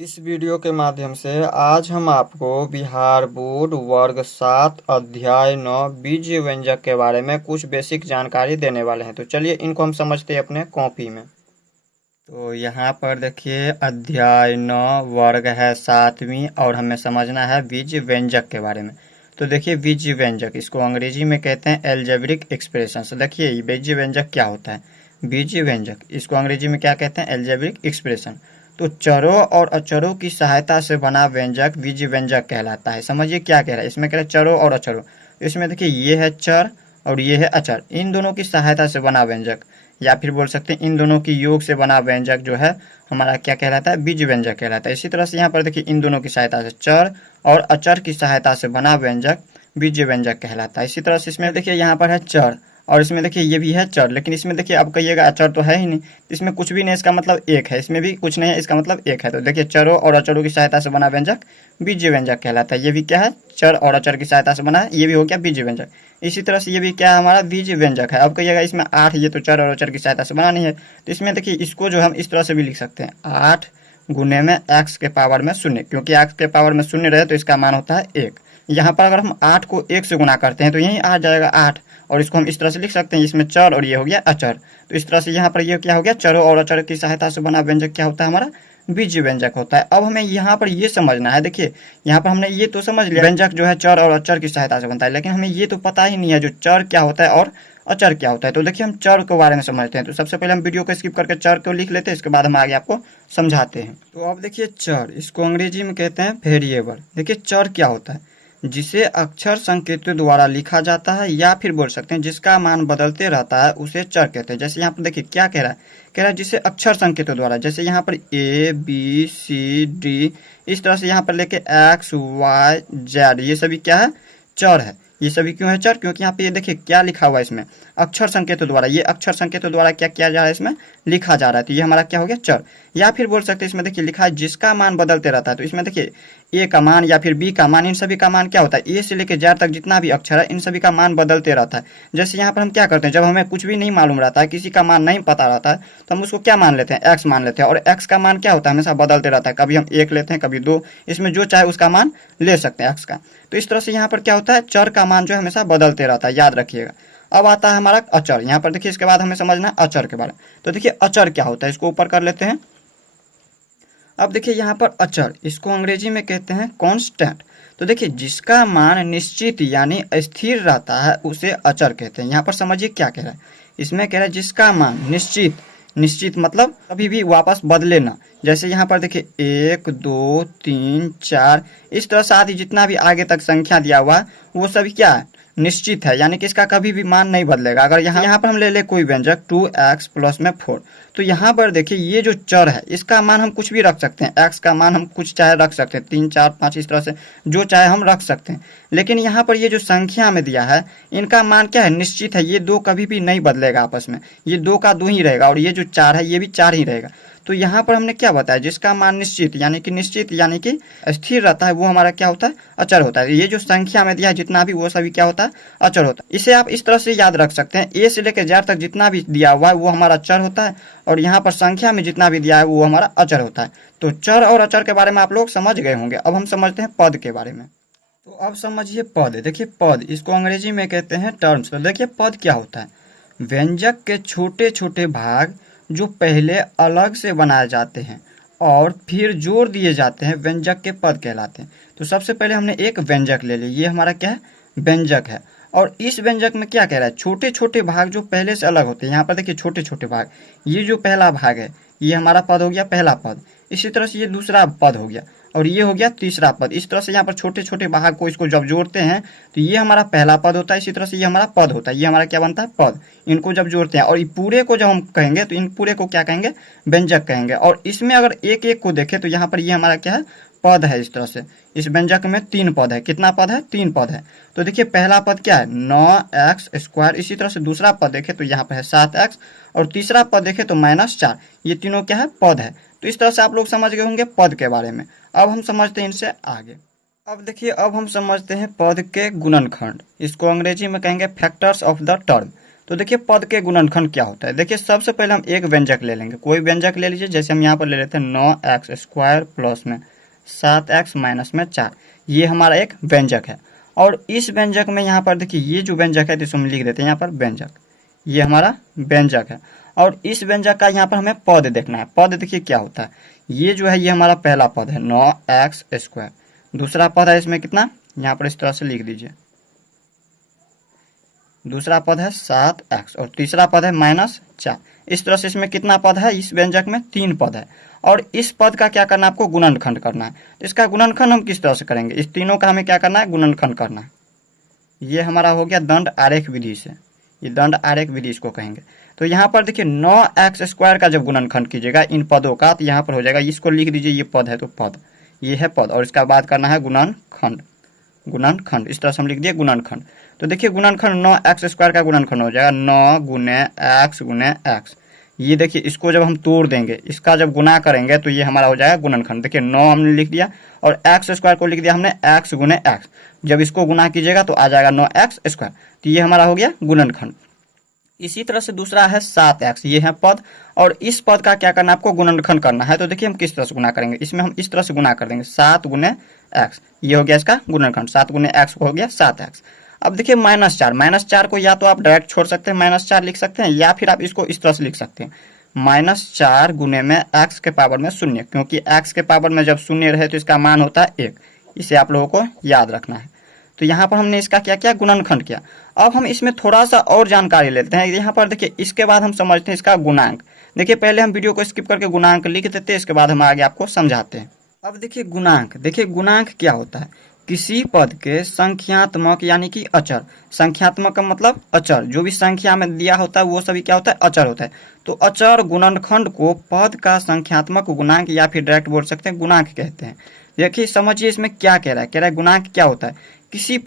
इस वीडियो के माध्यम से आज हम आपको बिहार बोर्ड वर्ग 7 अध्याय 9 बीज व्यंजक के बारे में कुछ बेसिक जानकारी देने वाले हैं। तो चलिए इनको हम समझते हैं अपने कॉपी में। तो यहाँ पर देखिए अध्याय 9 वर्ग है 7वीं और हमें समझना है बीज व्यंजक के बारे में। तो देखिए बीज व्यंजक इसको अंग्रेजी में कहते हैं एल्जेब्रिक एक्सप्रेशन। देखिए ये बीज व्यंजक क्या होता है। बीज व्यंजक इसको अंग्रेजी में क्या कहते हैं, एल्जेब्रिक एक्सप्रेशन। तो चरों और अचरों की सहायता से बना व्यंजक बीज व्यंजक कहलाता है। समझिए क्या कह रहा है, इसमें कह रहा है चरों और अचरों। इसमें देखिए ये है चर और ये है अचर, इन दोनों की सहायता से बना व्यंजक, या फिर बोल सकते हैं इन दोनों की योग से बना व्यंजक जो है हमारा क्या कहलाता है, बीज व्यंजक कहलाता है। इसी तरह से यहाँ पर देखिए इन दोनों की सहायता से चर और अचर की सहायता से बना व्यंजक बीज व्यंजक कहलाता है। इसी तरह से इसमें देखिए यहाँ पर है चर और इसमें देखिए ये भी है चर, लेकिन इसमें देखिए अब कहिएगा अचर तो है ही नहीं, इसमें कुछ भी नहीं, इसका मतलब एक है, इसमें भी कुछ नहीं है, इसका मतलब एक है। तो देखिए चरों और अचरों की सहायता से बना व्यंजक बीज व्यंजक कहलाता है। ये भी क्या है, चर और अचर की सहायता से बना है, ये भी हो गया बीज व्यंजक। इसी तरह से ये भी क्या है, हमारा बीज व्यंजक है। अब कहिएगा इसमें 8, ये तो चर और अचर की सहायता से बना नहीं है, तो इसमें देखिए इसको जो हम इस तरह से भी लिख सकते हैं 8 गुने में x के पावर में 0, क्योंकि x के पावर में 0 रहे तो इसका मान होता है 1। यहाँ पर अगर हम 8 को 1 से गुना करते हैं तो यही आ जाएगा 8, और इसको हम इस तरह से लिख सकते हैं, इसमें चर और ये हो गया अचर। तो इस तरह से यहाँ पर ये क्या हो गया, चरों और अचर की सहायता से बना व्यंजक क्या होता है, हमारा बीज व्यंजक होता है। अब हमें यहाँ पर ये समझना है, देखिए यहाँ पर हमने ये तो समझ लिया व्यंजक जो है चर और अचर की सहायता से बनता है, लेकिन हमें ये तो पता ही नहीं है जो चर क्या होता है और अचर क्या होता है। तो देखिए हम चर के बारे में समझते हैं। तो सबसे पहले हम वीडियो को स्किप करके चर को लिख लेते हैं, इसके बाद हम आगे आपको समझाते हैं। तो अब देखिए चर, इसको अंग्रेजी में कहते हैं वेरिएबल। देखिए चर क्या होता है, जिसे अक्षर संकेतों द्वारा लिखा जाता है, या फिर बोल सकते हैं जिसका मान बदलते रहता है उसे चर कहते हैं। जैसे यहाँ पर देखिए क्या कह रहा है, कह रहा है जिसे अक्षर संकेतों द्वारा, जैसे यहाँ पर ए बी सी डी, इस तरह से यहाँ पर लेके एक्स वाई जेड, ये सभी क्या है, चर है। ये सभी क्यों है चर, क्योंकि यहाँ पे ये देखिए क्या लिखा हुआ है इसमें, अक्षर संकेतों द्वारा। ये अक्षर संकेतों द्वारा क्या किया जा रहा है, इसमें लिखा जा रहा है, तो ये हमारा क्या हो गया, चर। या फिर बोल सकते हैं इसमें देखिए लिखा है जिसका मान बदलते रहता है। तो इसमें देखिए ए का मान या फिर बी का मान, इन सभी का मान क्या होता है, ए से लेकर जेड तक जितना भी अक्षर है इन सभी का मान बदलते रहता है। जैसे यहाँ पर हम क्या करते हैं, जब हमें कुछ भी नहीं मालूम रहता है, किसी का मान नहीं पता रहता है, तो हम उसको क्या मान लेते हैं, एक्स मान लेते हैं। और एक्स का मान क्या होता है, हमेशा बदलते रहता है, कभी हम 1 लेते हैं, कभी 2, इसमें जो चाहे उसका मान ले सकते हैं एक्स का। तो इस तरह से यहाँ पर क्या होता है, चर का मान जो है हमेशा बदलते रहता है, याद रखिएगा। अब आता है हमारा अचर। यहाँ पर देखिए इसके बाद हमें समझना है अचर के बारे में। तो देखिए अचर क्या होता है, इसको ऊपर कर लेते हैं। अब देखिए यहाँ पर अचर, इसको अंग्रेजी में कहते हैं कांस्टेंट। तो देखिए जिसका मान निश्चित यानी स्थिर रहता है उसे अचर कहते हैं। यहाँ पर समझिए क्या कह रहा है, इसमें कह रहा है जिसका मान निश्चित, निश्चित मतलब कभी भी वापस बदले ना। जैसे यहाँ पर देखिए 1 2 3 4, इस तरह से आदि जितना भी आगे तक संख्या दिया हुआ है वो सभी क्या है, निश्चित है, यानी कि इसका कभी भी मान नहीं बदलेगा। अगर यहाँ पर हम ले ले कोई व्यंजक 2x प्लस में 4, तो यहाँ पर देखिए ये जो चर है इसका मान हम कुछ भी रख सकते हैं, x का मान हम कुछ चाहे रख सकते हैं, 3 4 5, इस तरह से जो चाहे हम रख सकते हैं। लेकिन यहाँ पर ये जो संख्या में दिया है इनका मान क्या है, निश्चित है, ये दो कभी भी नहीं बदलेगा आपस में, ये 2 का 2 ही रहेगा, और ये जो 4 है ये भी 4 ही रहेगा। तो यहाँ पर हमने क्या बताया, जिसका मान निश्चित यानी कि स्थिर रहता है वो हमारा क्या होता है, अचर होता है। ये जो संख्या में दिया है जितना भी वो सभी क्या होता है, अचर होता है। इसे आप इस तरह से याद रख सकते हैं, ए से लेकर जेड तक जितना भी दिया हुआ है वो हमारा चर होता है, और यहाँ पर संख्या में जितना भी दिया है वो हमारा अचर होता है। तो चर और अचर के बारे में आप लोग समझ गए होंगे। अब हम समझते हैं पद के बारे में। तो अब समझिए पद। देखिए पद, इसको अंग्रेजी में कहते हैं टर्म्स। तो देखिए पद क्या होता है, व्यंजक के छोटे छोटे भाग जो पहले अलग से बनाए जाते हैं और फिर जोड़ दिए जाते हैं, व्यंजक के पद कहलाते हैं। तो सबसे पहले हमने एक व्यंजक ले लिया, ये हमारा क्या है, व्यंजक है। और इस व्यंजक में क्या कह रहा है, छोटे छोटे भाग जो पहले से अलग होते हैं। यहाँ पर देखिए छोटे छोटे भाग, ये जो पहला भाग है ये हमारा पद हो गया, पहला पद। इसी तरह से ये दूसरा पद हो गया, और ये हो गया तीसरा पद। इस तरह से यहाँ पर छोटे छोटे भाग को इसको जब जोड़ते हैं तो ये हमारा पहला पद होता है, इसी तरह से ये हमारा पद होता है, ये हमारा क्या बनता है, पद। इनको जब जोड़ते हैं और ये पूरे को जब हम कहेंगे तो इन पूरे को क्या कहेंगे, व्यंजक कहेंगे। और इसमें अगर एक एक को देखें तो यहाँ पर ये हमारा क्या है, पद है। इस तरह से इस व्यंजक में 3 पद है। कितना पद है, 3 पद है। तो देखिए पहला पद क्या है, 9x²। इसी तरह से दूसरा पद देखें तो यहाँ पर है 7x, और तीसरा पद देखें तो -4। ये तीनों क्या है, पद है। तो इस तरह से आप लोग समझ गए होंगे पद के बारे में। अब हम समझते हैं इनसे आगे। अब देखिए अब हम समझते हैं पद के गुणनखंड, इसको अंग्रेजी में कहेंगे फैक्टर्स ऑफ द टर्म। तो देखिए पद के गुणनखंड क्या होता है। देखिए सबसे पहले हम एक व्यंजक ले लेंगे, कोई व्यंजक ले लीजिए। जैसे हम यहाँ पर ले लेते हैं 9x² प्लस में 7x माइनस में 4, ये हमारा एक व्यंजक है। और इस व्यंजक में यहाँ पर देखिए ये जो व्यंजक है तो इसको हम लिख देते हैं यहाँ पर व्यंजक, ये हमारा व्यंजक है। और इस व्यंजक का यहाँ पर हमें पद देखना है। पद देखिए क्या होता है, ये जो है ये हमारा पहला पद है 9x², दूसरा पद है इसमें कितना, यहाँ पर इस तरह से लिख दीजिए, दूसरा पद है 7x और तीसरा पद है -4। इस तरह से इसमें कितना पद है, इस व्यंजक में 3 पद है। और इस पद का क्या करना है, आपको गुणनखंड करना है। तो इसका गुणनखंड हम किस तरह से करेंगे, इस तीनों का हमें क्या करना है, गुणनखंड करना है। ये हमारा हो गया दंड आरेख विधि से, ये दंड आरेख विधि इसको कहेंगे। तो यहाँ पर देखिए 9x² का जब गुणनखंड कीजिएगा इन पदों का, तो यहाँ पर हो जाएगा, इसको लिख दीजिए, ये पद है तो पद, ये है पद, और इसका बाद करना है गुणनखंड। गुणनखंड इस तरह से हम लिख दिए गुणनखंड। तो देखिए गुणनखंड 9x² का गुणनखंड हो जाएगा 9 गुने x। ये देखिए इसको जब हम तोड़ देंगे, इसका जब गुना करेंगे तो ये हमारा हो जाएगा गुणनखंड। देखिए 9 हमने लिख दिया और x² को लिख दिया हमने x गुने x। जब इसको गुना कीजिएगा तो आ जाएगा 9x², तो ये हमारा हो गया गुणनखंड। इसी तरह से दूसरा है 7x, ये है पद, और इस पद का क्या करना है, आपको गुणनखंड करना है। तो देखिए हम किस तरह से गुना करेंगे, इसमें हम इस तरह से गुना कर देंगे 7 गुने x, ये हो गया इसका गुणनखंड, 7 गुने x हो गया 7x। अब देखिए -4 को या तो आप डायरेक्ट छोड़ सकते हैं, -4 लिख सकते हैं, या फिर आप इसको इस तरह से लिख सकते हैं -4 गुने में x के पावर में 0, क्योंकि x के पावर में जब 0 रहे तो इसका मान होता है 1। इसे आप लोगों को याद रखना है। तो यहाँ पर हमने इसका क्या किया, गुणनखंड किया। अब हम इसमें थोड़ा सा और जानकारी लेते हैं। यहाँ पर देखिए इसके बाद हम समझते हैं इसका गुणांक। देखिए पहले हम वीडियो को स्किप करके गुणांक लिख देते हैं, इसके बाद हम आगे आपको समझाते हैं। अब देखिए गुणांक, देखिए गुणांक क्या होता है, किसी पद के संख्यात्मक यानी कि अचर, संख्यात्मक का मतलब अचर, जो भी संख्या में दिया होता है वो सभी क्या होता है, अचर होता है। तो अचर गुणनखंड को पद का संख्यात्मक गुणांक या फिर डायरेक्ट बोल सकते हैं गुणांक कहते हैं। देखिए समझिए इसमें क्या कह रहा है, कह रहा है गुणांक क्या होता है, किसी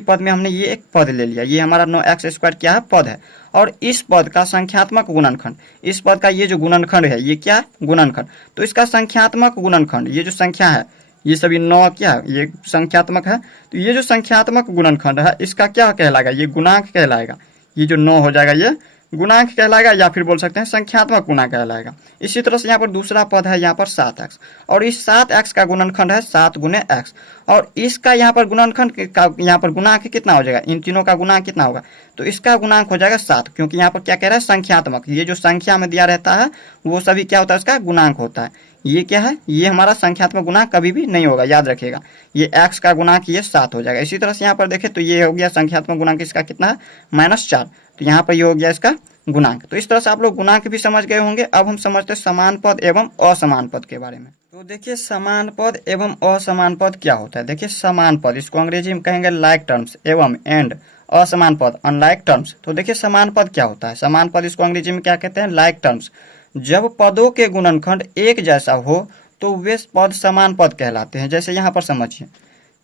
पद में हमने ये एक पद ले लिया, ये हमारा 9x² क्या है, पद है, और इस पद का संख्यात्मक गुणनखंड, इस पद का ये जो गुणनखंड है ये क्या है, गुणनखंड। तो इसका संख्यात्मक गुणनखंड, ये जो संख्या है ये सभी 9 क्या है, ये संख्यात्मक है, तो ये जो संख्यात्मक गुणनखंड है इसका क्या कहलाएगा, ये गुणांक कहलाएगा। ये जो 9 हो जाएगा ये गुणांक कहलाएगा, या फिर बोल सकते हैं संख्यात्मक गुणांक कहलाएगा। इसी तरह से यहाँ पर दूसरा पद है यहाँ पर 7x, और इस 7x का गुणनखंड है 7 गुने x, और इसका यहाँ पर गुणनखंड का यहाँ पर गुणांक कितना हो जाएगा, इन तीनों का गुणांक कितना होगा, तो इसका गुणांक हो जाएगा 7, क्योंकि यहाँ पर क्या कह रहा है, संख्यात्मक, ये जो संख्या में दिया रहता है वो सभी क्या होता है, इसका गुणांक होता है। ये क्या है, ये हमारा संख्यात्मक गुणांक कभी भी नहीं होगा, याद रखिएगा। ये x का गुणांक ये 7 हो जाएगा। इसी तरह से यहाँ पर देखें तो ये हो गया संख्यात्मक गुणांक, इसका कितना है, -4, तो यहाँ पर ये हो गया इसका गुणांक। तो इस तरह से आप लोग गुणांक भी समझ गए होंगे। अब हम समझते हैं समान पद एवं असमान पद के बारे में। तो देखिए समान पद एवं असमान पद क्या होता है। देखिए समान पद, इसको अंग्रेजी में कहेंगे लाइक टर्म्स, एवं एंड असमान पद अनलाइक टर्म्स। तो देखिए समान पद क्या होता है, समान पद इसको अंग्रेजी में क्या कहते हैं, लाइक टर्म्स। जब पदों के गुणनखंड एक जैसा हो तो वे पद समान पद कहलाते हैं। जैसे यहाँ पर समझिए,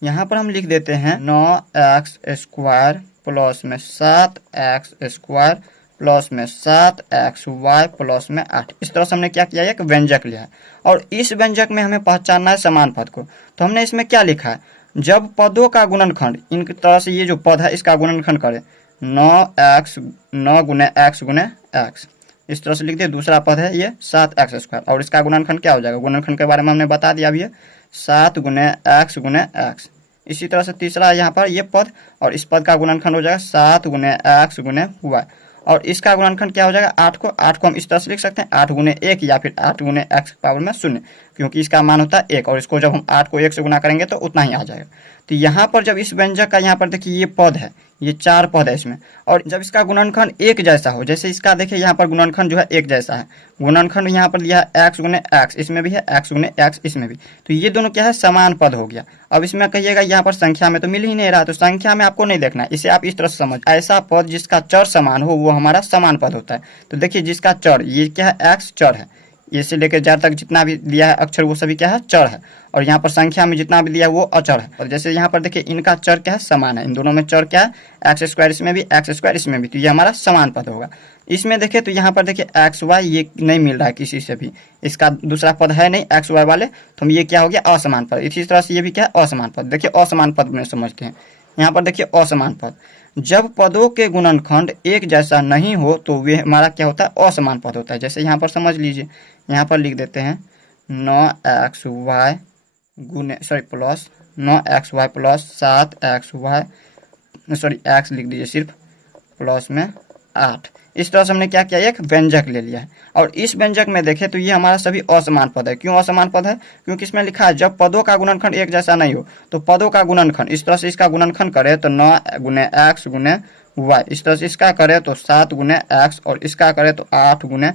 यहाँ पर हम लिख देते हैं 9x² प्लस में 7x² प्लस में 7xy प्लस में 8। इस तरह से हमने क्या किया, एक व्यंजक लिया है, और इस व्यंजक में हमें पहचानना है समान पद को। तो हमने इसमें क्या लिखा है, जब पदों का गुणनखंड, इन तरह से ये जो पद है इसका गुणनखंड करें 9 गुने x, इस तरह से लिख दिए। दूसरा पद है ये 7x², और इसका गुणनखंड क्या हो जाएगा, गुणनखंड के बारे में हमने बता दिया अभी, 7 गुने x। इसी तरह से तीसरा यहाँ पर ये पद, और इस पद का गुणनखंड हो जाएगा 7 गुने x गुने y, और इसका गुणनखंड क्या हो जाएगा, 8 को हम इस तरह से लिख सकते हैं 8 गुने 1 या फिर 8 गुने x पावर में 0, क्योंकि इसका मान होता है 1, और इसको जब हम 8 को 1 से गुना करेंगे तो उतना ही आ जाएगा। तो यहाँ पर जब इस व्यंजक का यहाँ पर देखिए ये पद है, ये 4 पद है इसमें, और जब इसका गुणनखंड एक जैसा हो, जैसे इसका देखिए यहाँ पर गुणनखंड जो है एक जैसा है, गुणनखंड यहाँ पर दिया है x गुने x, इसमें भी है x गुने x, इसमें भी, तो ये दोनों क्या है, समान पद हो गया। अब इसमें कहिएगा यहाँ पर संख्या में तो मिल ही नहीं रहा, तो संख्या में आपको नहीं देखना है, इसे आप इस तरह से समझ, ऐसा पद जिसका चर समान हो वो हमारा समान पद होता है। तो देखिए जिसका चर, ये क्या है, x चर है, ये से लेकर जार तक जितना भी दिया है अक्षर वो सभी क्या है, चर है, और यहाँ पर संख्या में जितना भी दिया है वो अचर है। और जैसे यहाँ पर देखिए इनका चर क्या है, समान है, इन दोनों में चर क्या है, x² इसमें भी x² इसमें भी, तो ये हमारा समान पद होगा। इसमें देखें तो यहाँ पर देखिए xy ये नहीं मिल रहा है किसी से भी, इसका दूसरा पद है नहीं xy वाले, तो हम ये क्या हो गया, असमान पद। इसी तरह से ये भी क्या है, असमान पद। देखिए असमान पद में समझते हैं, यहाँ पर देखिए असमान पद। जब पदों के गुणनखंड एक जैसा नहीं हो तो वे हमारा क्या होता है, असमान पद होता है। जैसे यहाँ पर समझ लीजिए, यहाँ पर लिख देते हैं 9xy plus 9xy plus 7xy, x लिख दीजिए सिर्फ, प्लस में 8। इस तरह से हमने क्या किया, एक व्यंजक ले लिया है। और इस व्यंजक में देखें तो ये हमारा सभी असमान पद है। क्यों असमान पद है? क्योंकि इसमें लिखा है जब पदों का गुणनखंड एक जैसा नहीं हो तो पदों का गुणनखंड, इस तरह से इसका गुणनखंड करे तो 9 गुने एक्स गुने वाई, इस तरह से इसका करे तो 7 गुने एक्स, और इसका करे तो 8 गुने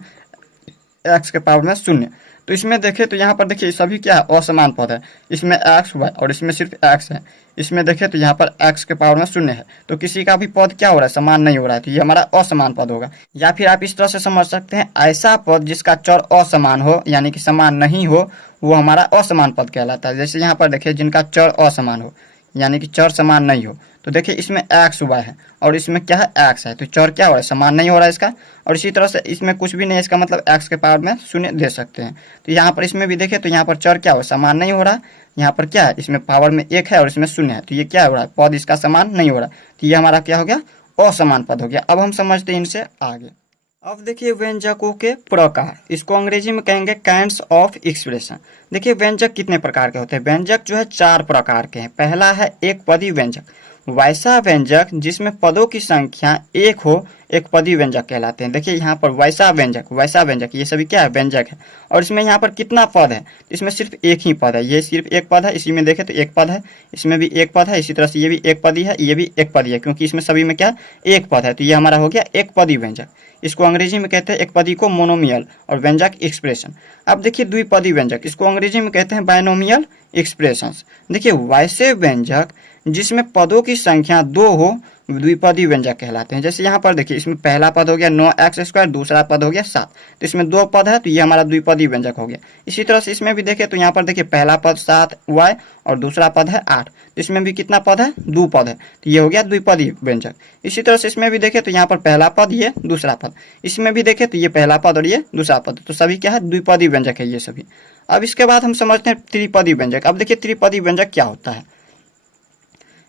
एक्स के पावर में 0। तो इसमें देखें तो यहाँ पर देखिए सभी क्या है, असमान पद है। इसमें एक्स वाई और इसमें सिर्फ एक्स है। इसमें देखें तो यहाँ पर एक्स के पावर में 0 है, तो किसी का भी पद क्या हो रहा है, समान नहीं हो रहा है, तो ये हमारा असमान पद होगा। या फिर आप इस तरह से समझ सकते हैं, ऐसा पद जिसका चर असमान हो यानी कि समान नहीं हो, वो हमारा असमान पद कहलाता है। जैसे यहाँ पर देखिए जिनका चर असमान हो यानी कि चर समान नहीं हो, तो देखिए इसमें एक्स वाई है और इसमें क्या है, एक्स है, तो चर क्या हो रहा है, समान नहीं हो रहा है इसका। और इसी तरह से इसमें कुछ भी नहीं है, इसका मतलब एक्स के पावर में 0 दे सकते हैं। तो यहाँ पर इसमें भी देखें तो यहाँ पर चर क्या हो, समान नहीं हो रहा। यहाँ पर क्या है, इसमें पावर में 1 है और इसमें 0 है, तो ये क्या हो रहा है, पद इसका समान नहीं हो रहा, तो ये हमारा क्या हो गया, असमान पद हो गया। अब हम समझते हैं इनसे आगे। अब देखिए व्यंजकों के प्रकार, इसको अंग्रेजी में कहेंगे काइंड्स ऑफ एक्सप्रेशन। देखिए व्यंजक कितने प्रकार के होते हैं, व्यंजक जो है 4 प्रकार के हैं। पहला है एक पदी व्यंजक, वैसा व्यंजक जिसमें पदों की संख्या 1 हो, एक पदी व्यंजक कहलाते हैं। देखिए यहाँ पर वैसा व्यंजक ये सभी क्या है, व्यंजक है। और इसमें यहाँ पर कितना पद है, इसमें सिर्फ एक ही पद है, ये सिर्फ एक पद है। इसी में देखें तो एक पद है, इसमें भी एक पद है, इसी तरह से ये भी एक पदी है, ये भी एक पदी है, क्योंकि इसमें सभी में क्या एक पद है, तो ये हमारा हो गया एक पदी व्यंजक। इसको अंग्रेजी में कहते हैं एक पदी को मोनोमियल और व्यंजक एक्सप्रेशन। अब देखिए द्विपदी व्यंजक, इसको अंग्रेजी में कहते हैं बायनोमियल एक्सप्रेशंस। देखिए वैसे व्यंजक जिसमें पदों की संख्या 2 हो, द्विपदी व्यंजक कहलाते हैं। जैसे यहाँ पर देखिए इसमें पहला पद हो गया 9x², दूसरा पद हो गया 7, तो इसमें 2 पद है, तो ये हमारा द्विपदी व्यंजक हो गया। इसी तरह से इसमें भी देखें तो यहाँ पर देखिए पहला पद 7y और दूसरा पद है 8, तो इसमें भी कितना पद है, 2 पद है, तो ये हो गया द्विपदी व्यंजक। इसी तरह से इसमें भी देखें तो यहाँ पर पहला पद, ये दूसरा पद, इसमें भी देखें तो ये पहला पद और ये दूसरा पद, तो सभी क्या है, द्विपदी व्यंजक है ये सभी। अब इसके बाद हम समझते हैं त्रिपदी व्यंजक। अब देखिए त्रिपदी व्यंजक क्या होता है।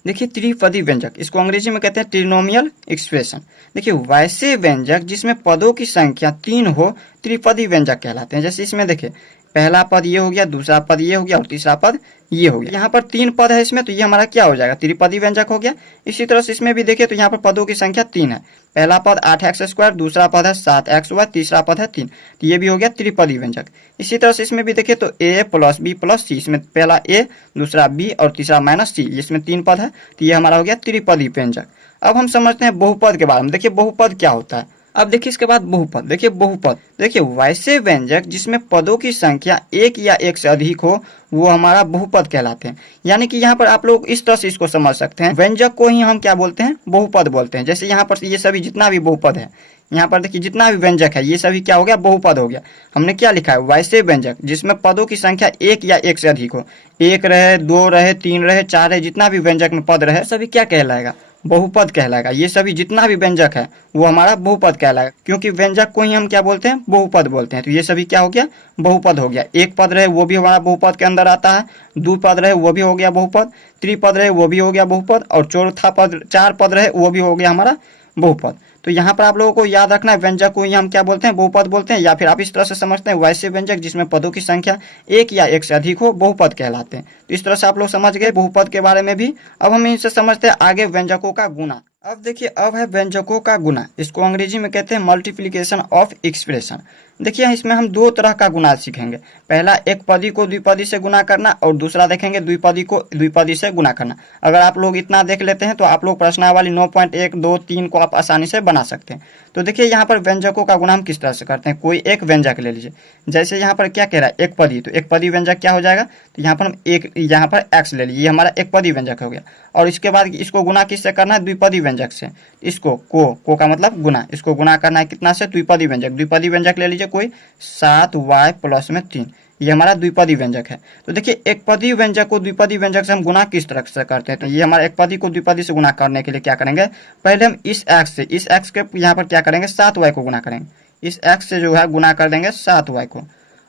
देखिए त्रिपदी व्यंजक, इसको अंग्रेजी में कहते हैं ट्रिनोमियल एक्सप्रेशन। देखिए वैसे व्यंजक जिसमें पदों की संख्या 3 हो, त्रिपदी व्यंजक कहलाते हैं। जैसे इसमें देखिए पहला पद ये हो गया, दूसरा पद ये हो गया और तीसरा पद ये हो गया। यहाँ पर 3 पद है इसमें, तो ये हमारा क्या हो जाएगा, त्रिपदी व्यंजक हो गया। इसी तरह से इसमें भी देखिए तो यहाँ पर पदों की संख्या 3 है, पहला पद 8x², दूसरा पद है 7xy, तीसरा पद है 3, तो ये भी हो गया त्रिपदी व्यंजक। इसी तरह से इसमें भी देखिए तो a + b + c, इसमें पहला a, दूसरा b और तीसरा -c, इसमें 3 पद है, तो ये हमारा हो गया त्रिपदी व्यंजक। अब हम समझते हैं बहुपद के बारे में। देखिए बहुपद क्या होता है। अब देखिए इसके बाद बहुपद। देखिए बहुपद, देखिए वैसे व्यंजक जिसमें पदों की संख्या 1 या 1 से अधिक हो, वो हमारा बहुपद कहलाते हैं। यानी कि यहाँ पर आप लोग इस तरह से इसको समझ सकते हैं, व्यंजक को ही हम क्या बोलते हैं, बहुपद बोलते हैं। जैसे यहाँ पर ये सभी जितना भी बहुपद है, यहाँ पर देखिए जितना भी व्यंजक है ये सभी क्या हो गया, बहुपद हो गया। हमने क्या लिखा है, वैसे व्यंजक जिसमें पदों की संख्या 1 या 1 से अधिक हो, 1 रहे, 2 रहे, 3 रहे, 4 रहे, जितना भी व्यंजक में पद रहे सभी क्या कहलाएगा, बहुपद कहलाएगा। ये सभी जितना भी व्यंजक है वो हमारा बहुपद कहलाएगा, क्योंकि व्यंजक को ही हम क्या बोलते हैं, बहुपद बोलते हैं। तो ये सभी क्या हो गया, बहुपद हो गया। 1 पद रहे वो भी हमारा बहुपद के अंदर आता है, 2 पद रहे वो भी हो गया बहुपद, 3 पद रहे वो भी हो गया बहुपद, और चौथा पद 4 पद रहे वो भी हो गया हमारा बहुपद। तो यहाँ पर आप लोगों को याद रखना है, व्यंजक को ही हम क्या बोलते हैं, बहुपद बोलते हैं। या फिर आप इस तरह से समझते हैं, वैसे व्यंजक जिसमें पदों की संख्या 1 या 1 से अधिक हो, बहुपद कहलाते हैं। तो इस तरह से आप लोग समझ गए बहुपद के बारे में भी। अब हम इनसे समझते हैं आगे व्यंजकों का गुना। अब देखिए अब है व्यंजकों का गुना, इसको अंग्रेजी में कहते हैं मल्टीप्लिकेशन ऑफ एक्सप्रेशन। देखिए इसमें हम 2 तरह का गुना सीखेंगे। पहला एक पदी को द्विपदी से गुना करना, और दूसरा देखेंगे द्विपदी को द्विपदी से गुना करना। अगर आप लोग इतना देख लेते हैं तो आप लोग प्रश्नावली 9.1, 2, 3 को आप आसानी से बना सकते हैं। तो देखिए यहाँ पर व्यंजकों का गुना हम किस तरह से करते हैं। कोई एक व्यंजक ले लीजिए, जैसे यहाँ पर क्या कह रहा है, एक पदी, तो एक पदी व्यंजक क्या हो जाएगा, तो यहाँ पर हम एक, यहाँ पर x ले लीजिए, ये हमारा एक पदी व्यंजक हो गया। और इसके बाद इसको गुना किससे करना है, द्विपदी व्यंजक से। इसको को का मतलब गुना, इसको गुना करना है कितना से, द्विपदी व्यंजक। द्विपदी व्यंजक ले लीजिए कोई 7y + में 3, ये हमारा द्विपदी व्यंजक है। तो देखिए एक पदी व्यंजक को द्विपदी व्यंजक से हम गुना किस तरह से करते हैं। तो ये हमारा एक पदी को द्विपदी से गुना करने के लिए क्या करेंगे, पहले हम इस x से, इस x के यहाँ पर क्या करेंगे, 7y को गुना करेंगे। इस x से जो है गुना कर देंगे 7y को,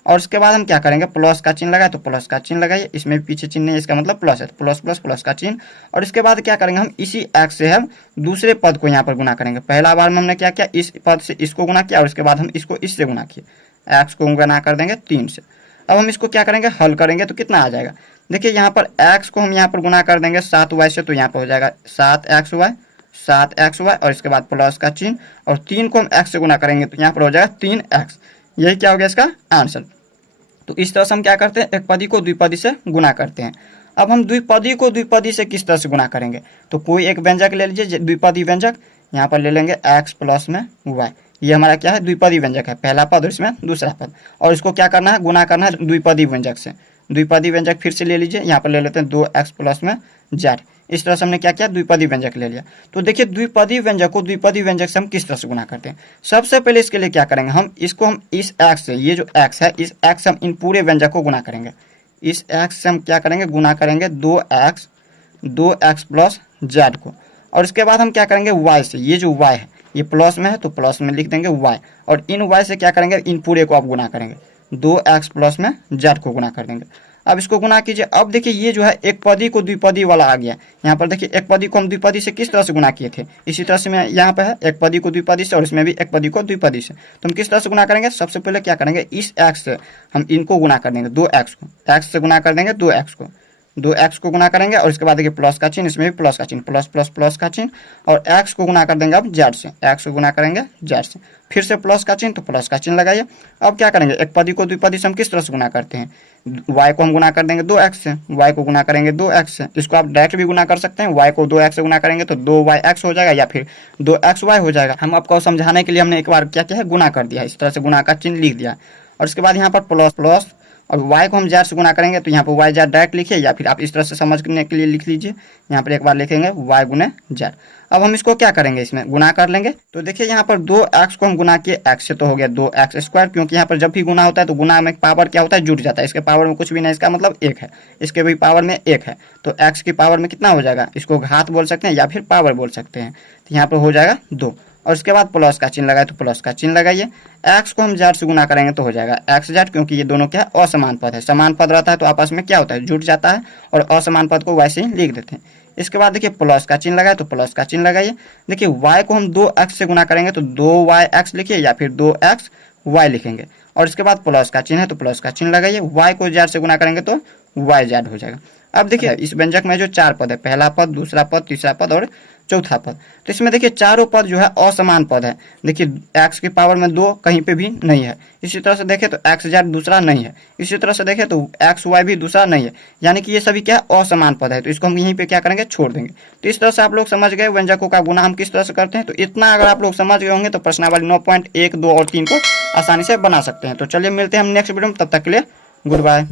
और उसके बाद हम क्या करेंगे, प्लस का चिन्ह लगाए तो प्लस का चिन्ह लगाइए, इसमें भी पीछे चिन्ह नहीं है, इसका मतलब प्लस है, प्लस प्लस प्लस का चिन्ह। और इसके बाद क्या करेंगे, हम इसी एक्स से हम दूसरे पद को यहाँ पर गुना करेंगे। पहला बार में हमने क्या किया, इस पद से इसको गुना किया और इसके बाद हम इसको इससे गुना किए, एक्स को गुना कर देंगे 3 से। अब हम इसको क्या करेंगे, हल करेंगे तो कितना आ जाएगा, देखिए यहाँ पर एक्स को हम यहाँ पर गुना कर देंगे 7y से, तो यहाँ पर हो जाएगा 7xy, 7xy और इसके बाद प्लस का चिन्ह, और 3 को हम x से गुना करेंगे तो यहाँ पर हो जाएगा 3x। यही क्या हो गया इसका आंसर। तो इस तरह से हम क्या करते हैं, एक पदी को द्विपदी से गुना करते हैं। अब हम द्विपदी को द्विपदी से किस तरह से गुना करेंगे, तो कोई एक व्यंजक ले लीजिए, द्विपदी व्यंजक, यहाँ पर ले लेंगे x प्लस में y, ये हमारा क्या है, द्विपदी व्यंजक है, पहला पद और इसमें दूसरा पद, और इसको क्या करना है, गुना करना है द्विपदी व्यंजक से। द्विपदी व्यंजक फिर से ले लीजिए, यहाँ पर ले लेते हैं 2x प्लस में z। इस तरह से हमने क्या किया, द्विपदी व्यंजक ले लिया। तो देखिए द्विपदी व्यंजक को द्विपदी व्यंजक से हम किस तरह से गुना करते हैं। सबसे पहले इसके लिए क्या करेंगे, हम इसको हम इस x से, ये जो x है, इस x से हम इन पूरे व्यंजक को गुना करेंगे। इस x से हम क्या करेंगे, गुना करेंगे 2x प्लस z को, और उसके बाद हम क्या करेंगे y से, ये जो y है ये प्लस में है तो प्लस में लिख देंगे y, और इन y से क्या करेंगे, इन पूरे को आप गुना करेंगे, 2x प्लस में z को गुना कर देंगे। अब इसको गुना कीजिए। अब देखिए ये जो है एक पदी को द्विपदी वाला आ गया। यहाँ पर देखिए एक पदी को हम द्विपदी से किस तरह से गुना किए थे, इसी तरह से मैं यहाँ पे है एक पदी को द्विपदी से और इसमें भी एक पदी को द्विपदी से। तो हम किस तरह से गुना करेंगे, सबसे पहले क्या करेंगे, इस x से हम इनको गुना कर देंगे, 2x को, x से गुना कर देंगे 2x को गुना करेंगे, और इसके बाद देखिए प्लस का चिन्ह, इसमें भी प्लस का चिन्ह, प्लस प्लस प्लस का चिन्ह, और x को गुना कर देंगे अब z से, x को गुना करेंगे z से, फिर से प्लस का चिन्ह, तो प्लस का चिन्ह लगाइए। अब क्या करेंगे, एक पदी को द्विपदी से हम किस तरह से गुना करते हैं, y को हम गुना कर देंगे 2x से, y को गुना करेंगे 2x से, इसको आप डायरेक्ट भी गुना कर सकते हैं, y को 2x से गुना करेंगे तो 2yx हो जाएगा या फिर 2xy हो जाएगा। हम आपको समझाने के लिए हमने एक बार क्या किया है, गुना कर दिया, इस तरह से गुना का चिन्ह लिख दिया। और उसके बाद यहाँ पर प्लस प्लस, और y को हम z से गुना करेंगे तो यहाँ पर y z डायरेक्ट लिखिए, या फिर आप इस तरह से समझने के लिए लिख लीजिए, यहाँ पर एक बार लिखेंगे y गुने z। अब हम इसको क्या करेंगे, इसमें गुना कर लेंगे। तो देखिए यहाँ पर 2x को हम गुना किए x से तो हो गया 2x स्क्वायर, क्योंकि यहाँ पर जब भी गुना होता है तो गुना में पावर क्या होता है, जुड़ जाता है, इसके पावर में कुछ भी नहीं, इसका मतलब 1 है, इसके भी पावर में 1 है, तो x की पावर में कितना हो जाएगा, इसको घात बोल सकते हैं या फिर पावर बोल सकते हैं, तो यहाँ पर हो जाएगा 2। और उसके बाद प्लस का चिन्ह लगाए तो प्लस का चिन्ह लगाइए। x को हम z से गुना करेंगे तो हो जाएगा xz, क्योंकि ये दोनों क्या है, असमान पद है, समान पद रहता है तो आपस में क्या होता है, जुड़ जाता है, और असमान पद को वैसे ही लिख देते हैं। इसके बाद देखिए प्लस का चिन्ह लगाए तो प्लस का चिन्ह लगाइए। देखिए y को हम 2x से गुना करेंगे तो 2yx लिखिए या फिर 2xy लिखेंगे, और इसके बाद प्लस का चिन्ह है तो प्लस का चिन्ह लगाइए। y को z से गुना करेंगे तो yz हो जाएगा। अब देखिए इस व्यंजक में जो 4 पद है, पहला पद, दूसरा पद, तीसरा पद और चौथा पद, तो इसमें देखिए चारों पद जो है असमान पद है। देखिए x की पावर में 2 कहीं पे भी नहीं है, इसी तरह से देखें तो xz दूसरा नहीं है, इसी तरह से देखें तो xy भी दूसरा नहीं है, यानी कि ये सभी क्या असमान पद है, तो इसको हम यहीं पे क्या करेंगे, छोड़ देंगे। तो इस तरह से आप लोग समझ गए व्यंजकों का गुना हम किस तरह से करते हैं। तो इतना अगर आप लोग समझ गए होंगे तो प्रश्नावली 9.1, 2 और 3 को आसानी से बना सकते हैं। तो चलिए मिलते हैं हम नेक्स्ट वीडियो में, तब तक के लिए गुड बाय।